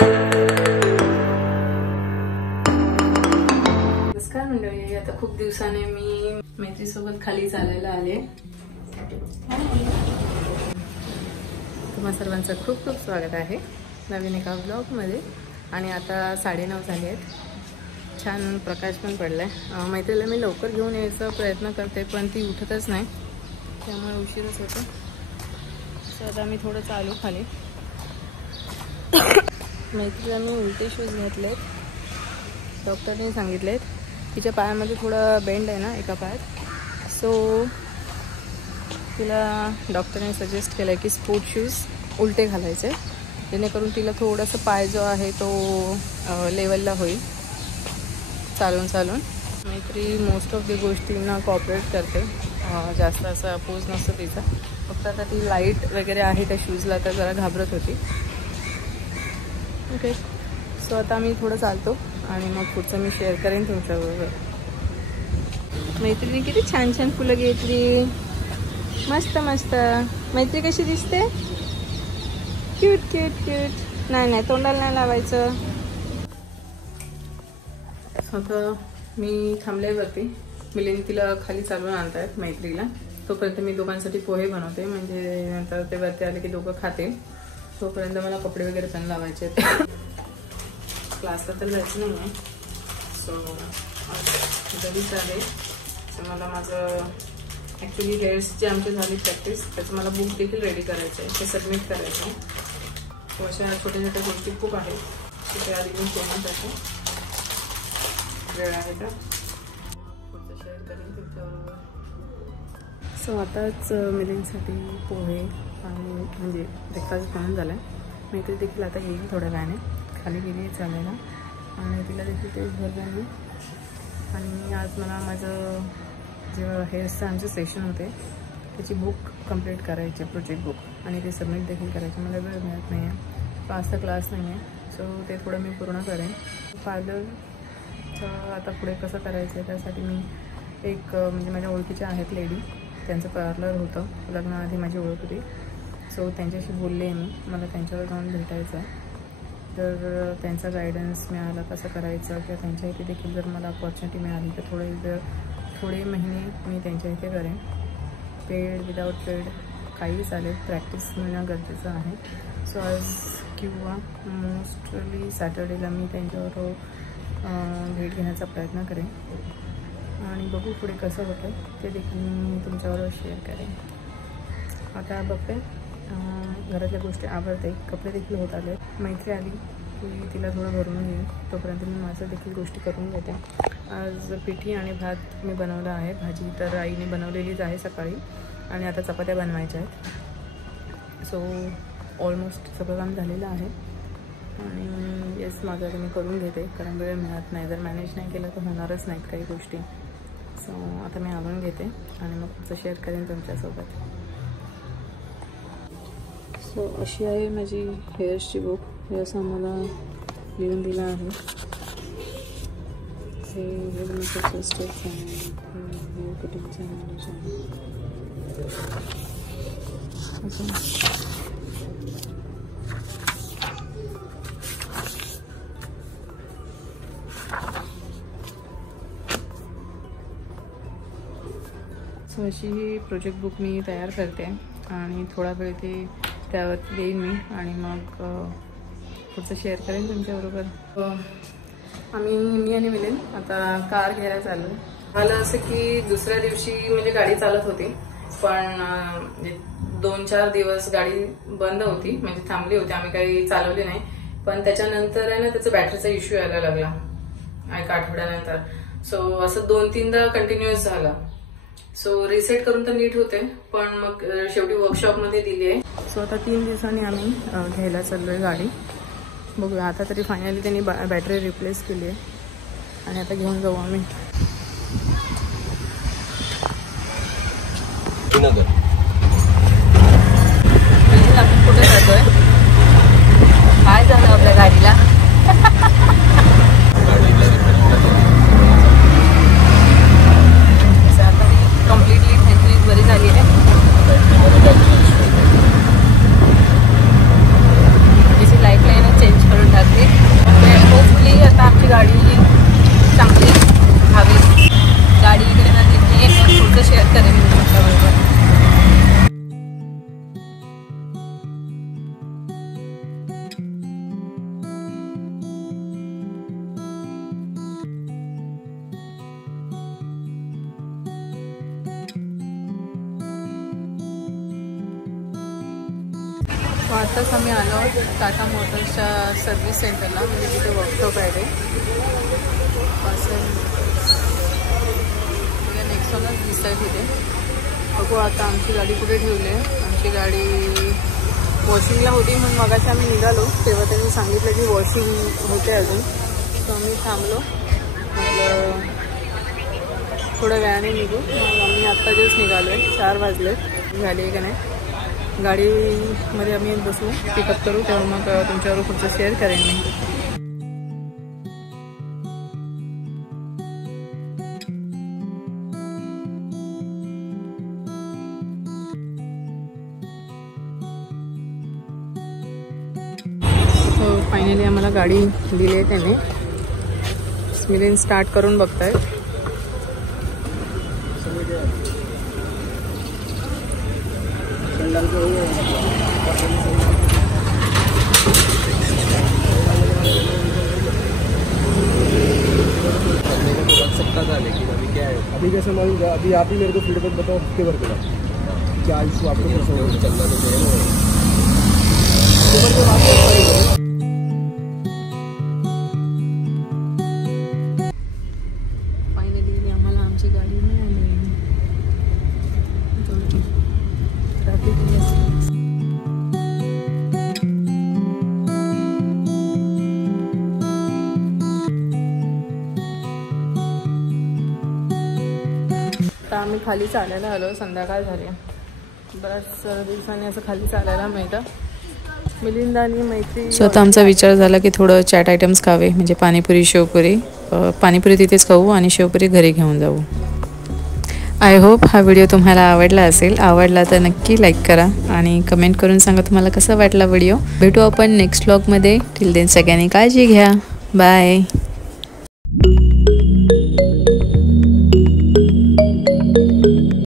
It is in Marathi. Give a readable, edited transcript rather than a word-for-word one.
नमस्कार मंडळी, आता खूप दिवसाने मी मैत्रीसोबत खाली चालायला आले. तुम्हा सर्वांचं खूप खूप स्वागत आहे नवीन एका व्लॉगमध्ये. आणि आता 9:30 झाले आहेत. छान प्रकाश पण पडलाय. मैत्रीला मी लवकर घेऊन यायचा प्रयत्न करते पण ती उठतच नाही, त्यामुळे उशीरच होतो. सो आता मी थोडं चालू खाली. मैत्रीला मी उलटे शूज घेतलेत, डॉक्टरने सांगितलेत. तिच्या पायामध्ये थोडं बेंड आहे ना एका पायात, सो तिला डॉक्टरने सजेस्ट केलं आहे की स्पोर्ट शूज उलटे घालायचे, जेणेकरून तिला थोडंसं पाय जो आहे तो लेवलला होईल चालून चालून. मैत्री मोस्ट ऑफ दी गोष्टींना कॉपरेट करते, जास्त असं अपोज नसतं तिचा. फक्त आता ती लाईट वगैरे आहे त्या शूजला तर जरा घाबरत होती. ओके, सो आता मी थोडं चालतो आणि मग पुढचं मी शेअर करेन तुमच्याबरोबर. मैत्रिणी किती छान छान फुलं घेतली, मस्त मस्त. मैत्री कशी दिसते, क्यूट क्यूट क्यूट. नाही तोंडाला नाही लावायचं. आता मी थांबल्यावरती मिलिंद तिला खाली चालवून आणतायत मैत्रीला. तोपर्यंत मी दोघांसाठी पोहे बनवते, म्हणजे नंतर ते वरती आले की दोघं खाते. तोपर्यंत मला कपडे वगैरे पण लावायचे आहेत. क्लासला तर जायचं नाही आहे, सो घरीच आहे. तर मला माझं ॲक्च्युली हेअर्सची आमची झाली प्रॅक्टिस, त्याचं मला बुक देखील रेडी करायचं आहे, ते सबमिट करायचं आहे. सो अशा छोट्या छोट्या गोष्टी खूप आहेत, तिथे आधी मी ठेवण्यासाठी वेळ आहे का पुढचं शेअर करेन तुमच्याबरोबर. सो आताच मिलिंदसाठी पोहे आणि म्हणजे ब्रेकफास्ट बनवून झाला आहे. मैत्री देखील आता येईल थोड्या वेळाने, खाली गेली चालायला आणि तिला देखील तेच भरलं मी. आणि आज मला माझं जेव्हा हेअर्सचं आमचे सेशन होते त्याची बुक कंप्लीट करायची, प्रोजेक्ट बुक, आणि ते सबमिट देखील करायचे. मला वेळ मिळत नाही आहे, क्लासचा क्लास नाही आहे, सो ते थोडं मी पूर्ण करेन. पार्लरचं आता पुढे कसं करायचं आहे त्यासाठी मी एक म्हणजे माझ्या ओळखीच्या आहेत लेडी, त्यांचं पार्लर होतं, लग्नाआधी माझी ओळख होती. सो त्यांच्याशी बोलले आहे मी, मला त्यांच्यावर जाऊन भेटायचं आहे. तर त्यांचा गायडन्स मिळाला कसं करायचं, किंवा त्यांच्या इथे देखील जर मला अपॉर्च्युनिटी मिळाली तर थोडे महिने मी त्यांच्या इथे करेन. पेड विदाऊट पेड काही चालेल, प्रॅक्टिस मिळणं गरजेचं आहे. सो आज किंवा मोस्टली सॅटर्डेला मी त्यांच्यावर भेट घेण्याचा प्रयत्न करेन आणि बघू पुढे कसं होतं ते देखील मी तुमच्याबरोबर शेअर करेन. आता बघते, घरातल्या गोष्टी आवडते, कपडे देखील होत आले. मैत्री आली की तिला थोडं भरून घेईन, तोपर्यंत मी माझं देखील गोष्टी करून घेते. आज पिठी आणि भात मी बनवलं आहे. भाजी तर आईने बनवलेलीच आहे सकाळी, आणि आता चपात्या बनवायच्या आहेत. सो ऑलमोस्ट सगळं काम झालेलं आहे आणि येस माझं आता मी करून घेते, कारण वेळ मिळत नाही. जर मॅनेज नाही केलं तर होणारच नाहीत काही गोष्टी. सो आता मी आवरून घेते आणि मग पुढचं शेअर करेन तुमच्यासोबत. सो अशी आहे माझी हेअर्सची बुक, हे असं मला लिहून दिलं आहे. हे स्टेप्स आहे, हेअर कटिंगचं नॉलेज आहे. सो अशी ही प्रोजेक्ट बुक मी तयार करते आणि थोडा वेळ ते त्यावरती देईन मी आणि मग पुढचं शेअर करेन तुमच्याबरोबर. मी आणि मिलिंद आता कार घ्यायला चाललो. झालं असं की दुसऱ्या दिवशी म्हणजे गाडी चालत होती, पण 2-4 दिवस गाडी बंद होती, म्हणजे थांबली होती, आम्ही काही चालवली नाही. पण त्याच्यानंतर आहे ना त्याचा बॅटरीचा इश्यू यायला लागला एका आठवड्यानंतर. सो असं 2-3दा कंटिन्युअस झाला. सो रिसेट करून तर नीट होते, पण मग शेवटी वर्कशॉपमध्ये दिली आहे. सो आता 3 दिवसांनी आम्ही घ्यायला चाललो आहे गाडी. बघूया, आता तरी फायनली त्यांनी बॅटरी रिप्लेस केली आहे आणि आता घेऊन जाऊ आम्ही. आपण कुठे जातोय, काय झालं आपल्या गाडीला? कम्प्लिटली फॅक्टरी बरी झाली आहे. लाईफ लाईन चेंज करून टाकली. आताच आम्ही आलो टाटा मोटर्सच्या सर्व्हिस सेंटरला, म्हणजे तिथे वर्कशॉप आहे ते नेक्सॉनच दिसत आहे तिथे. बघू आता आमची गाडी कुठे ठेवली आहे. आमची गाडी वॉशिंगला होती म्हणून मगाशी आम्ही निघालो तेव्हा त्यांनी सांगितलं की वॉशिंग होते अजून. सो आम्ही थांबलो, म्हटलं थोड्या वेळाने निघू. आम्ही आत्ता जस्ट निघालो आहे, 4 वाजले. झाली आहे का नाही, गाडीमध्ये आम्ही बसू, पिकअप करू, तेव्हा मग तुमच्यावर पुढचं शेअर करेन मी. सो फायनली आम्हाला गाडी दिली आहे त्याने. मिलिंद स्टार्ट करून बघतायत. अभी कैसे मालूम, अभी आप ही मेरे को फीडबैक बताओ हफ्ते भर के क्या इशू आपको चलना तो फायनली आम्हाला आमची गाडी मिळाली. आता आम्ही खाली चालायला आलो, संध्याकाळ झाली. बऱ्याच दिवसांनी असं खाली चालायला मिळतं. मिलिंद आणि मैत्री. सो आता आमचा विचार झाला की थोडं चॅट आयटम्स खावे, म्हणजे पाणीपुरी, शेवपुरी. पाणीपुरी तिथेच खाऊ आणि शेवपुरी घरी घेऊन जाऊ. आय होप हा व्हिडिओ तुम्हाला आवडला असेल. आवडला तर नक्की लाईक करा आणि कमेंट करून सांगा तुम्हाला कसा वाटला व्हिडिओ. भेटू आपण नेक्स्ट व्लॉगमध्ये. टिल देन सगळ्यांनी काळजी घ्या. बाय.